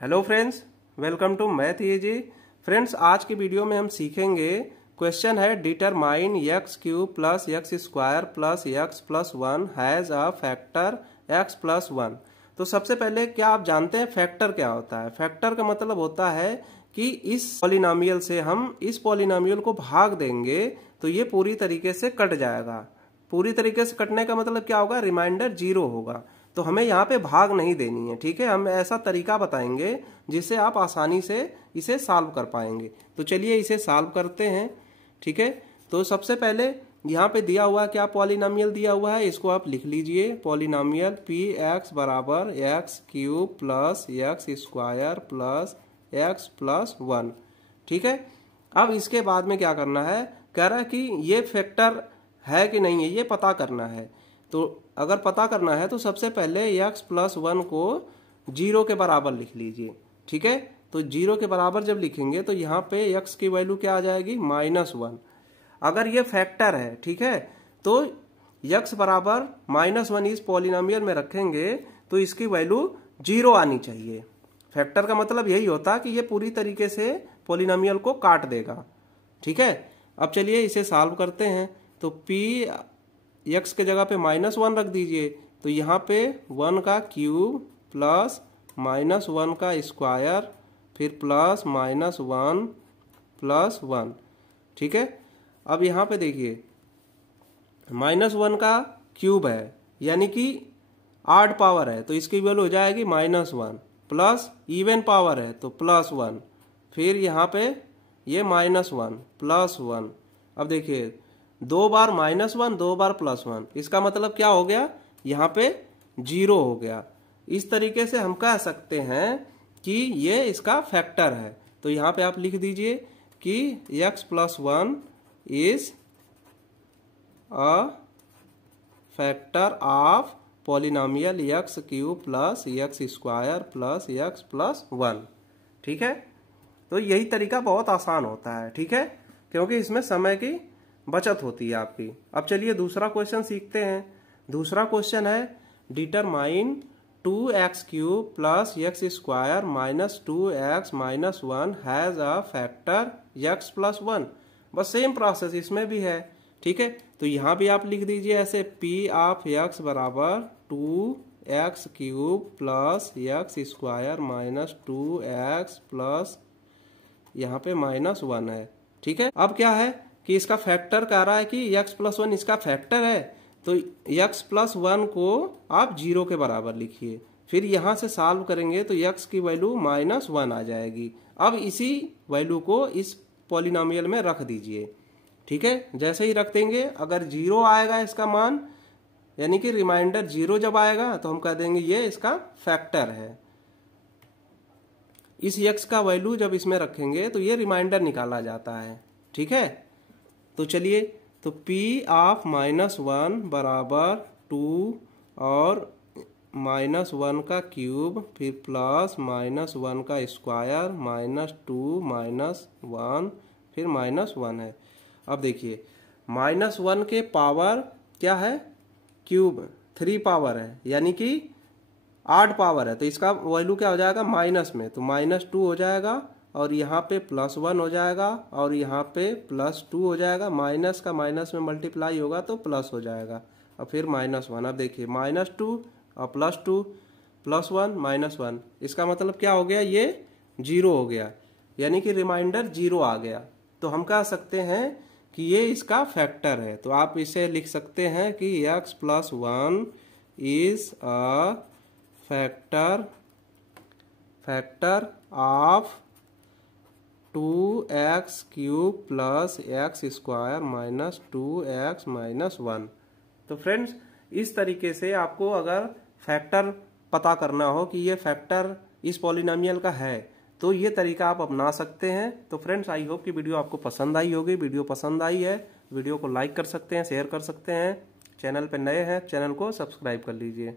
Hello friends, welcome to math easy. Friends, आज की video में हम सीखेंगे, क्वेश्चन है determine x cube plus x square plus x plus one has a factor x plus one. तो सबसे पहले क्या आप जानते हैं फैक्टर क्या होता है? फैक्टर का मतलब होता है कि इस पॉलिनोमियल से हम इस पॉलिनोमियल को भाग देंगे तो ये पूरी तरीके से कट जाएगा। पूरी तरीके से कटने का मतलब क्या होगा? रिमाइंडर 0 होगा। तो हमें यहाँ पे भाग नहीं देनी है, ठीक है। हम ऐसा तरीका बताएंगे जिससे आप आसानी से इसे सॉल्व कर पाएंगे। तो चलिए इसे सॉल्व करते हैं, ठीक है। तो सबसे पहले यहाँ पे दिया हुआ है, क्या पॉलिनोमियल दिया हुआ है, इसको आप लिख लीजिए। पॉलिनोमियल पी एक्स बराबर x cube plus x square plus x plus one, ठीक है। अब इसके बाद में क्या करना है, कह रहा है कि ये फैक्टर है कि नहीं है, ये पता करना है। तो अगर पता करना है तो सबसे पहले x प्लस वन को 0 के बराबर लिख लीजिए, ठीक है। तो 0 के बराबर जब लिखेंगे तो यहाँ पे x की वैल्यू क्या आ जाएगी? -1। अगर ये फैक्टर है, ठीक है, तो x बराबर -1 इस पॉलिनोमियल में रखेंगे तो इसकी वैल्यू 0 आनी चाहिए। फैक्टर का मतलब यही होता है कि ये पूरी तरीके से पॉलिनोमियल को काट देगा, ठीक है। अब चलिए इसे सॉल्व करते हैं। तो p x के जगह पे -1 रख दीजिए, तो यहाँ पे 1 का क्यूब प्लस -1 का स्क्वायर फिर प्लस -1 प्लस 1, ठीक है। अब यहाँ पे देखिए -1 का क्यूब है यानी कि ऑड पावर है, तो इसकी वैल्यू हो जाएगी -1 प्लस इवन पावर है तो +1, फिर यहाँ पे ये -1 +1। अब देखिए 2 बार -1 2 बार +1, इसका मतलब क्या हो गया? यहाँ पे 0 हो गया। इस तरीके से हम कह सकते हैं कि ये इसका फैक्टर है। तो यहाँ पे आप लिख दीजिए कि x plus one is a factor of polynomial x cube plus x square plus x plus one, ठीक है। तो यही तरीका बहुत आसान होता है, ठीक है, क्योंकि इसमें समय की बचत होती है आपकी। अब चलिए दूसरा क्वेश्चन सीखते हैं। दूसरा क्वेश्चन है determine 2x cube plus x square minus 2x minus 1 has a factor x plus 1। बस सेम प्रोसेस इसमें भी है, ठीक है। तो यहाँ भी आप लिख दीजिए ऐसे p ऑफ x बराबर 2x cube plus x square minus 2x plus यहाँ पे -1 है, ठीक है। अब क्या है कि इसका फैक्टर कह रहा है कि x प्लस 1 इसका फैक्टर है, तो x प्लस 1 को आप 0 के बराबर लिखिए। फिर यहाँ से सॉल्व करेंगे तो x की वैल्यू -1 आ जाएगी। अब इसी वैल्यू को इस पॉलिनोमियल में रख दीजिए, ठीक है। जैसे ही रख देंगे अगर 0 आएगा इसका मान, यानी कि रिमाइंडर 0 जब आएगा तो हम कह देंगे ये इसका फैक्टर है। इस x का वैल्यू जब इसमें रखेंगे तो ये रिमाइंडर निकाला जाता है, ठीक है। तो चलिए, तो p ऑफ -1 बराबर 2 और -1 का क्यूब फिर प्लस -1 का स्क्वायर -2 -1 फिर -1 है। अब देखिए -1 के पावर क्या है? क्यूब 3 पावर है, यानी कि 8 पावर है, तो इसका वैल्यू क्या हो जाएगा? माइनस में, तो -2 हो जाएगा और यहाँ पे +1 हो जाएगा और यहाँ पे +2 हो जाएगा। माइनस का माइनस में मल्टीप्लाई होगा तो प्लस हो जाएगा और फिर -1। अब देखिए -2 और +2 +1 -1, इसका मतलब क्या हो गया? ये 0 हो गया, यानी कि रिमाइंडर 0 आ गया। तो हम कह सकते हैं कि ये इसका फैक्टर है। तो आप इसे लिख सकते हैं कि x plus 1 is a factor of 2x cube plus x square minus 2x minus 1। तो फ्रेंड्स, इस तरीके से आपको अगर फैक्टर पता करना हो कि ये फैक्टर इस पॉलिनोमियल का है तो ये तरीका आप अपना सकते हैं। तो फ्रेंड्स, आई होप कि वीडियो आपको पसंद आई होगी। वीडियो पसंद आई है, वीडियो को लाइक कर सकते हैं, शेयर कर सकते हैं। चैनल पर नए हैं, चैनल को सब्सक्राइब कर लीजिए।